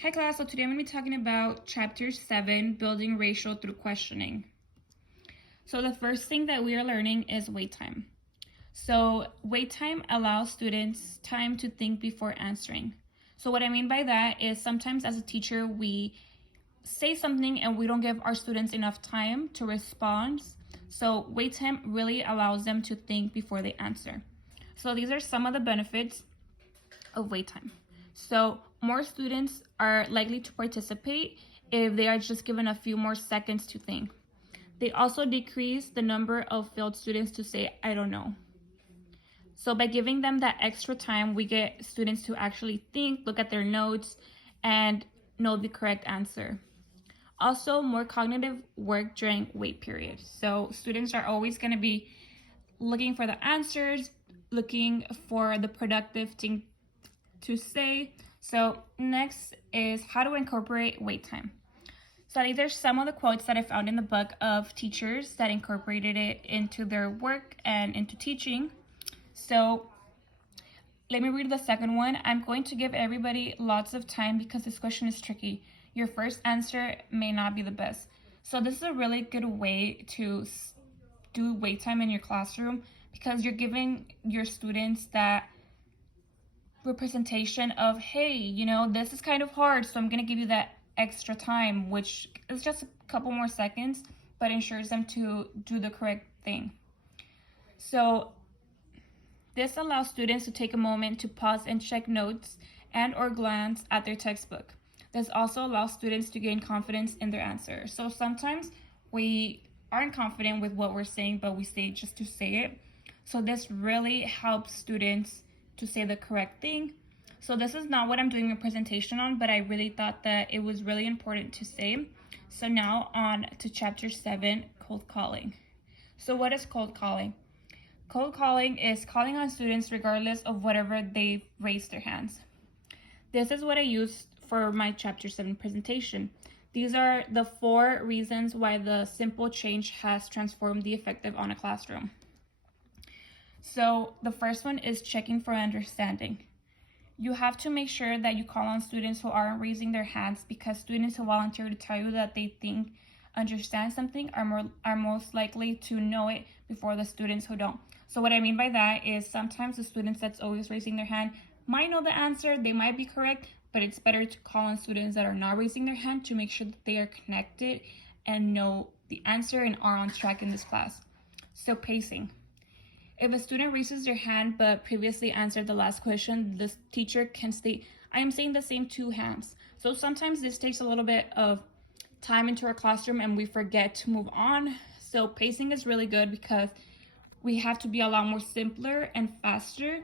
Hi class, so today I'm going to be talking about Chapter 7, Building Ratio Through Questioning. So the first thing that we are learning is wait time. So wait time allows students time to think before answering. So what I mean by that is sometimes as a teacher, we say something and we don't give our students enough time to respond. So wait time really allows them to think before they answer. So these are some of the benefits of wait time. So more students are likely to participate if they are just given a few more seconds to think. They also decrease the number of failed students to say, I don't know. So by giving them that extra time, we get students to actually think, look at their notes, and know the correct answer. Also, more cognitive work during wait periods. So students are always going to be looking for the answers, looking for the productive thing to say. So next is how to incorporate wait time. So these are some of the quotes that I found in the book of teachers that incorporated it into their work and into teaching. So let me read the second one. I'm going to give everybody lots of time because this question is tricky. Your first answer may not be the best. So this is a really good way to do wait time in your classroom because you're giving your students that representation of, hey, this is kind of hard, so I'm going to give you that extra time, which is just a couple more seconds, but ensures them to do the correct thing. So this allows students to take a moment to pause and check notes and or glance at their textbook. This also allows students to gain confidence in their answer. So sometimes we aren't confident with what we're saying, but we say just to say it. So this really helps students to say the correct thing. So this is not what I'm doing a presentation on, but I really thought that it was really important to say. So now on to Chapter 7, cold calling. So what is cold calling? Cold calling is calling on students regardless of whatever they've raised their hands. This is what I used for my Chapter 7 presentation. These are the 4 reasons why the simple change has transformed the effective on a classroom. So the first one is checking for understanding. You have to make sure that you call on students who aren't raising their hands because students who volunteer to tell you that they think understand something are most likely to know it before the students who don't. So what I mean by that is sometimes the students that's always raising their hand might know the answer, they might be correct, but it's better to call on students that are not raising their hand to make sure that they are connected and know the answer and are on track in this class. So pacing. If a student raises their hand but previously answered the last question, the teacher can state, I am saying the same 2 hands. So sometimes this takes a little bit of time into our classroom and we forget to move on. So pacing is really good because we have to be a lot more simpler and faster,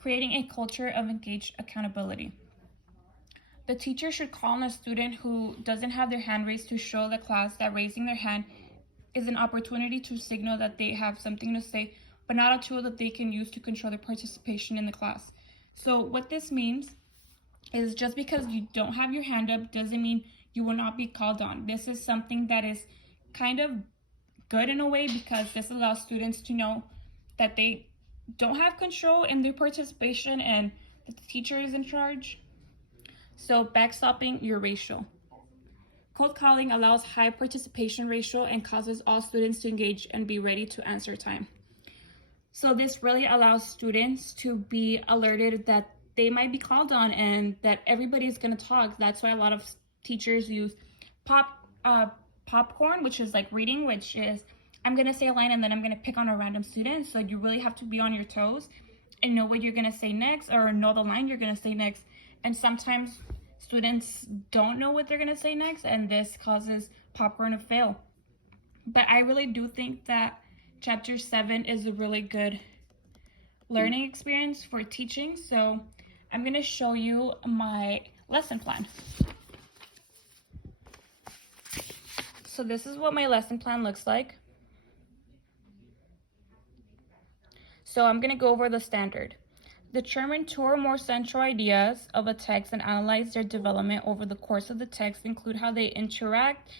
creating a culture of engaged accountability. The teacher should call on a student who doesn't have their hand raised to show the class that raising their hand is an opportunity to signal that they have something to say, but not a tool that they can use to control their participation in the class. So what this means is just because you don't have your hand up doesn't mean you will not be called on. This is something that is kind of good in a way because this allows students to know that they don't have control in their participation and that the teacher is in charge. So backstopping your ratio. Cold calling allows high participation ratio and causes all students to engage and be ready to answer time. So this really allows students to be alerted that they might be called on and that everybody is going to talk. That's why a lot of teachers use popcorn, which is like reading, which is I'm going to say a line and then I'm going to pick on a random student. So you really have to be on your toes and know what you're going to say next or know the line you're going to say next. And sometimes students don't know what they're going to say next, and this causes popcorn to fail. But I really do think that Chapter 7 is a really good learning experience for teaching. So I'm going to show you my lesson plan. So this is what my lesson plan looks like. So I'm going to go over the standard. Determine 2 or more central ideas of a text and analyze their development over the course of the text. Include how they interact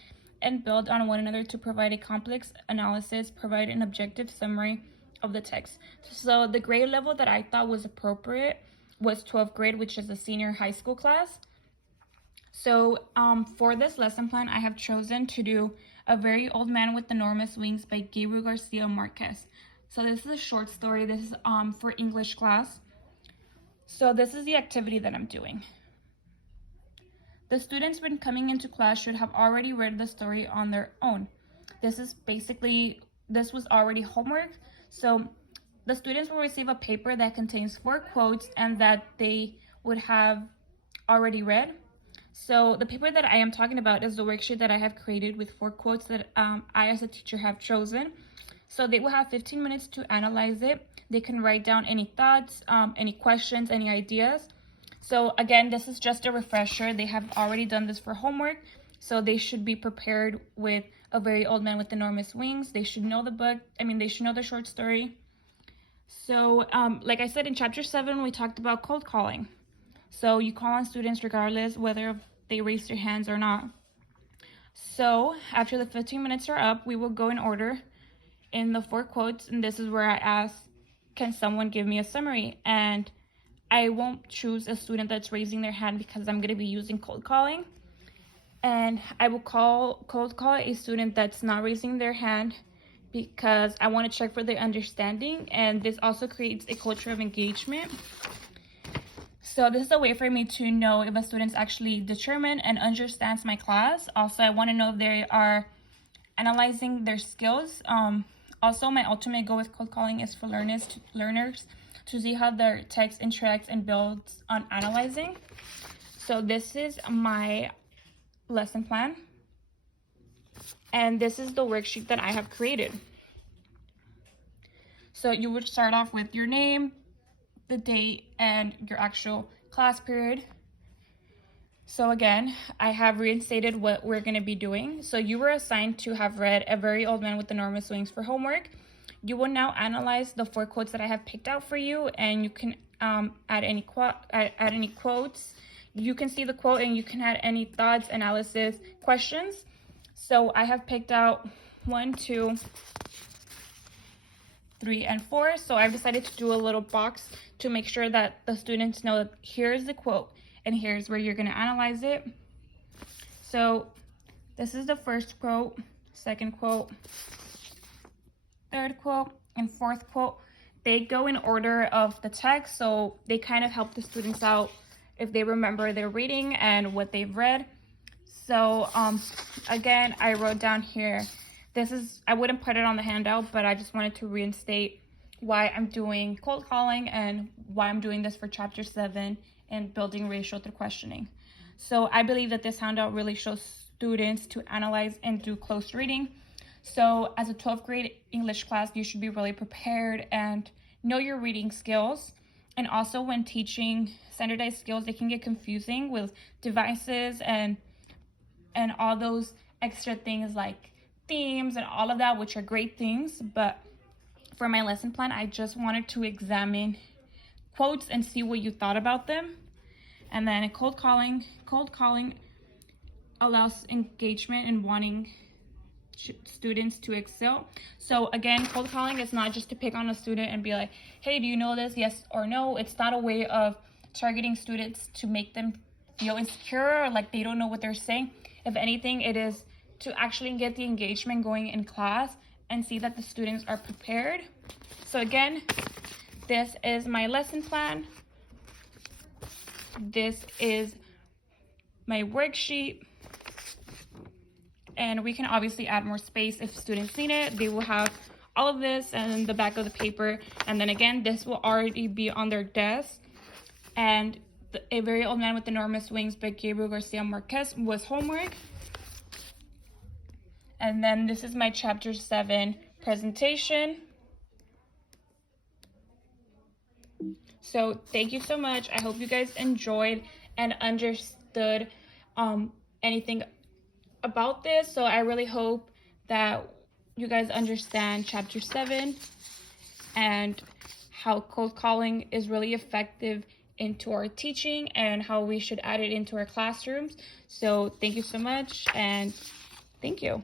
and build on one another to provide a complex analysis, provide an objective summary of the text. So the grade level that I thought was appropriate was 12th grade, which is a senior high school class. So for this lesson plan, I have chosen to do A Very Old Man with Enormous Wings by Gabriel Garcia Marquez. So this is a short story. This is for English class. So this is the activity that I'm doing. The students when coming into class should have already read the story on their own. This was already homework. So the students will receive a paper that contains 4 quotes and that they would have already read. So the paper that I am talking about is the worksheet that I have created with 4 quotes that I as a teacher have chosen. So they will have 15 minutes to analyze it. They can write down any thoughts, any questions, any ideas. So again, this is just a refresher. They have already done this for homework. So they should be prepared with A Very Old Man with Enormous Wings. They should know the book. They should know the short story. So like I said, in chapter 7, we talked about cold calling. So you call on students regardless whether they raise their hands or not. So after the 15 minutes are up, we will go in order in the 4 quotes. And this is where I ask, can someone give me a summary? And I won't choose a student that's raising their hand because I'm going to be using cold calling. And I will cold call a student that's not raising their hand because I want to check for their understanding. And this also creates a culture of engagement. So this is a way for me to know if a student's actually determined and understands my class. Also, I want to know if they are analyzing their skills. Also, my ultimate goal with cold calling is for learners to see how their text interacts and builds on analyzing. So this is my lesson plan. And this is the worksheet that I have created. So you would start off with your name, the date, and your actual class period. So again, I have reinstated what we're going to be doing. So you were assigned to have read A Very Old Man with Enormous Wings for homework. You will now analyze the 4 quotes that I have picked out for you, and you can add any quotes. You can see the quote and you can add any thoughts, analysis, questions. So I have picked out 1, 2, 3, and 4. So I've decided to do a little box to make sure that the students know that here's the quote and here's where you're going to analyze it. So this is the first quote, second quote, third quote, and fourth quote. They go in order of the text, so they kind of help the students out if they remember their reading and what they've read. So again, I wrote down here, I wouldn't put it on the handout, but I just wanted to reinstate why I'm doing cold calling and why I'm doing this for chapter 7 and building ratio through questioning. So I believe that this handout really shows students to analyze and do close reading. So as a 12th grade English class, you should be really prepared and know your reading skills. And also when teaching standardized skills, they can get confusing with devices and all those extra things like themes and all of that, which are great things. But for my lesson plan, I just wanted to examine quotes and see what you thought about them. And then cold calling allows engagement and wanting students to excel. So again, cold calling is not just to pick on a student and be like, hey, do you know this? Yes or no. It's not a way of targeting students to make them feel insecure or like they don't know what they're saying. If anything, it is to actually get the engagement going in class and see that the students are prepared. So again, this is my lesson plan. This is my worksheet. And we can obviously add more space if students need it. They will have all of this and the back of the paper. And then again, this will already be on their desk. And A Very Old Man with Enormous Wings by Gabriel Garcia Marquez was homework. And then this is my chapter 7 presentation. So thank you so much. I hope you guys enjoyed and understood anything about this. So I really hope that you guys understand chapter 7 and how cold calling is really effective into our teaching and how we should add it into our classrooms. So thank you so much and thank you.